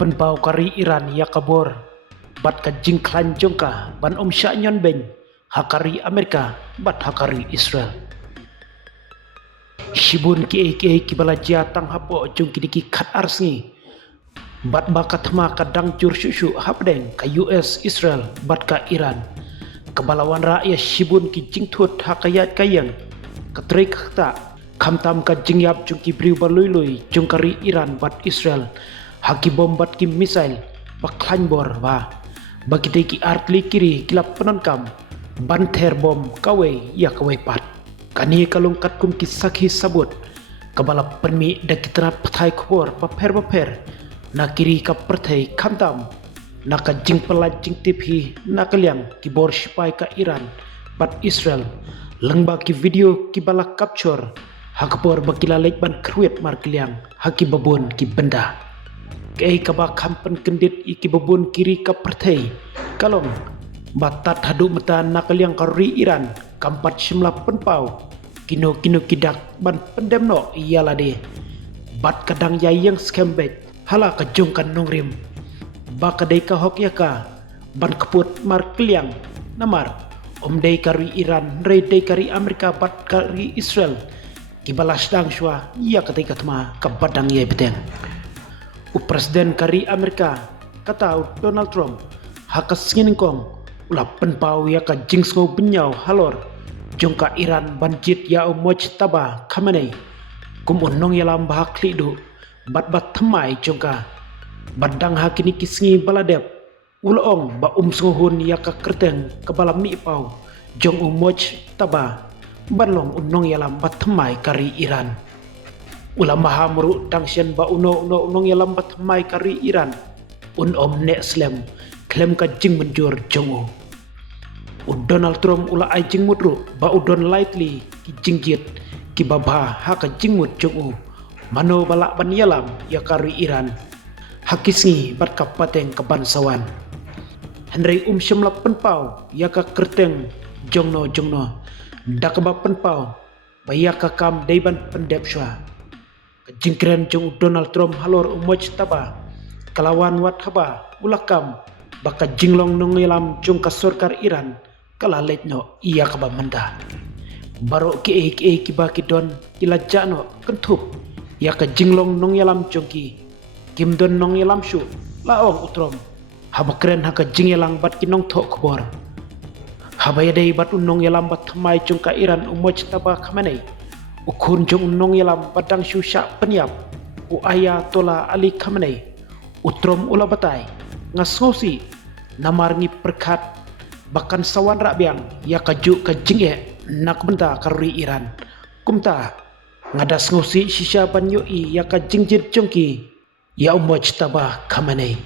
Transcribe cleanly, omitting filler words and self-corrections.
Penbau kari Iran ya kabor bat ka jingklan jongka ban sya nyon ben hakari Amerika bat hakari Israel. Shibun ki bala jatang hapo jong kidiki kat arsngi bat bakat ma kadang jur syushu hapdeng ka US Israel bat ka Iran. Kebalawan rakyat shibun ki jingtut hakayat kayang katrik ta kamtam ka jingyap jong ki briu balului jong kari Iran bat Israel. Haki bombat ki misail baklan bor ba bagite ki artli kiri kilap penonkam banter bom kawe ya kawe pat kani kalungkat kum ki sakhi sabut kabala permi da kitrat pathai khobor baper na kiri ka perthai khamtam na ka jing pelaj jing tipi na kalyam ki bor sipai ka Iran bat Israel lengba ki video ki bala capture hakbor bakila lek ban kruet mar kiliang haki babon ki benda kei kaba kampen kendit iki babun kiri ka perthai kalong batat hadu mata nakaliang kari Iran kampat simla penpau kino kidak ban pendemno iyalah de bat kadang yayang skembet hala ka jongkan nongrim baka dei ka hok yaka ban keput mar keliang namar dei kari Iran rei dei kari Amerika bat kari Israel kibalas dang shwa ya ketika tma ka badang ye beteng Presiden kari Amerika kata Donald Trump hakas nginingkong ulah penpau ya ka jingsgo benyau halor jongka Iran banjit ya moj taba Khamenei kum unong ya lam bahak lidu bat thamai jongka badang hakini kisngi baladep ulong ba sunghun ya ka kerteng kebala mi pau jong moj taba banlong unong ya lam bat thamai kari Iran ulama hamru dangsyen ba unong ya lambat mai kari Iran ne slam klem ka jing menjur jongo Donald Trump ula ai jing mudru ba udon lightly ki jingjit ki babha ha ka jingmut jongo mano bala ban yalam ya kari Iran hakisngi bat ka pateng ka bansawan Henry syamla penpau ya ka kerteng jongno dakba penpau ba ya ka kam deiban pendep shwa jingkren jong Donald Trump halor moj taba kalawan wat haba ulakam baka jinglong nongilam jong ka sarkar Iran kala letno iya kaba manda baro ki baki don ilajano kentup ya ka jinglong nongilam jongki kim don nongilam shu laong utrom haba kren haka jingelang bat kinong thok khobor haba yadei bat unong yalam bat thamai jong ka Iran moj taba Khamenei ukun jong nong yalam badang syusha penyap Ayatollah Ali Khamenei utrom ula batai ngasosi namarngi perkat bahkan sawan rabiang ya kaju ka jinge nak benda kari Iran kumta ngadas ngosi shisha banyoi ya ka jingjit jongki ya moj tabah Khamenei